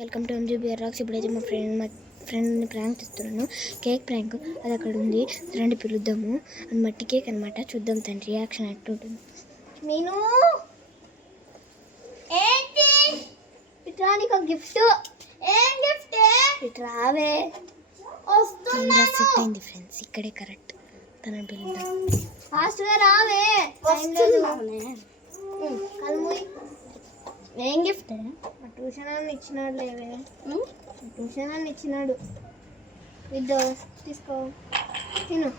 Welcome to MGBR racks. ఇప్పుడైతే మా ఫ్రెండ్ని ప్రాంక్ చేస్తున్నాను. కేక్ ప్రాంక్ అది అక్కడ ఉంది, రండి పిలుద్దాము. అది మట్టి కేక్ అనమాట. చూద్దాం తన రియాక్షన్ ఎట్లుంటుంది. నేను ఏంటి ఇట్లా నీకు గిఫ్ట్, ఏం గిఫ్ట్ ఇటు రావే, వస్తున్నా. సెట్ అయింది ఫ్రెండ్స్, ఇక్కడే కరెక్ట్. తనని పిలుద్దాం, ఫాస్ట్గా రావే. కల్ముయ్ ఏం గిఫ్ట్? ట్యూషన్ అని ఇచ్చినాడు లేవే, ట్యూషన్ అని ఇచ్చినాడు. ఇద్దో తీసుకో, తిను.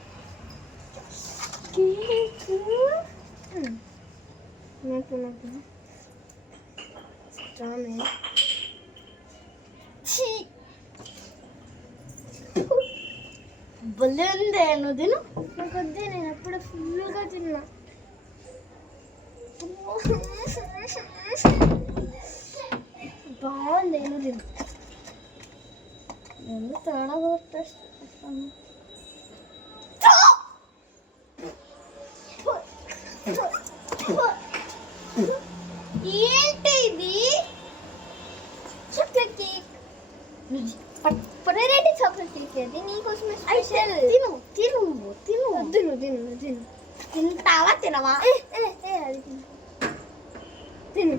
బొల్లే ఉందే, నువ్వు తిను. నాకు వద్దే, నేను అప్పుడు ఫుల్గా తిన్నా. బాగుంది, నువ్వు తిను. నేను తేడా కొట్టేస్తాను. ఏంటి ఇది? చాక్లెట్ కేక్, పొడరేటి చాక్లెట్ కేక్. అది నీకోసమే స్పెషల్. తిను తిను తిను. తిను తిను తిను. తింటావా తినవా? అది తిను.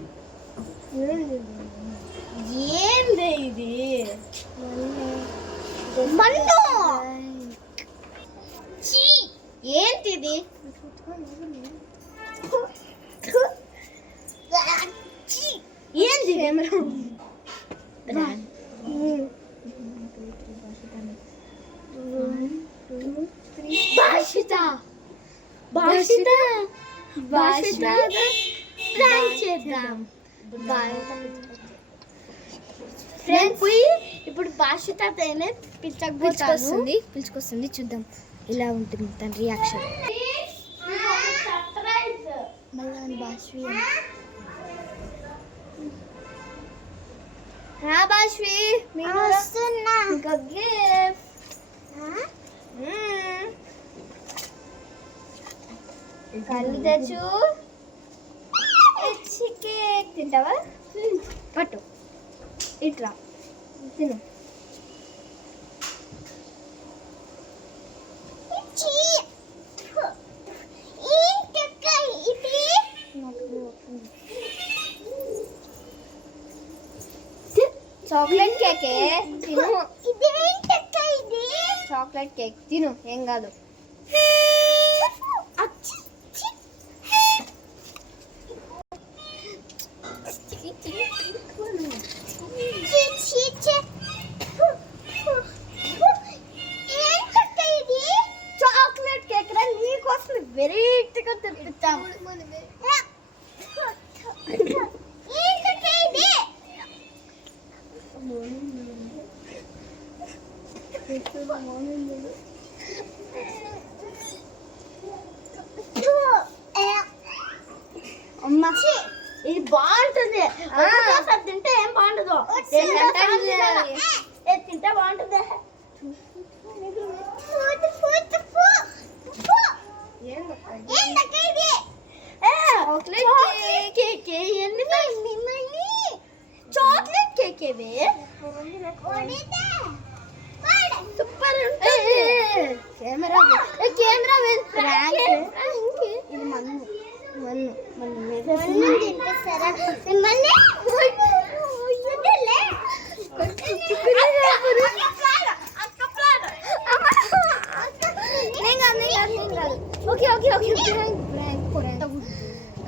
ఏంది ఇది? మన్ను. ఏంటిది? ఏంది? భాషిత భాషిత భాషిత ప్రాంక్ చేద్దాం. ఫ్రెండ్స్, ఇప్పుడు భాషిత పిలుచుకొస్తుంది. చూద్దాం ఇలా ఉంటుంది తన రియాక్షన్. మళ్ళీ భాష్వి రా, భాష్వి కళ్ళు తెచ్చు. కేక్ తింటావా? పట్టు, ఇట్లా తిను. చాక్లెట్ కేకే తిను. చాక్లెట్ కేక్ తిను, ఏం కాదు. చాక్లెట్ కేక్ రా, నీకోసం వెరైటీగా తెప్పిస్తాం. అమ్మా, ఇది బాగుంటుంది. తింటే ఏం బాగుండదు, తింటే బాగుంటుంది. చాక్లెట్ కేక్ ఇవి సూపర్ ఉంటుంది. కెమెరా ఇది మన్ను మన్ను మన్ను తినిపిస్తారా?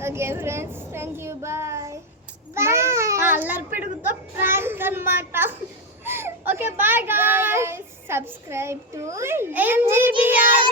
Okay friends, thank you, bye. అల్లరి పిడుగుతో ప్రాంక్ అన్నమాట. Okay, bye guys. Subscribe to MGBR.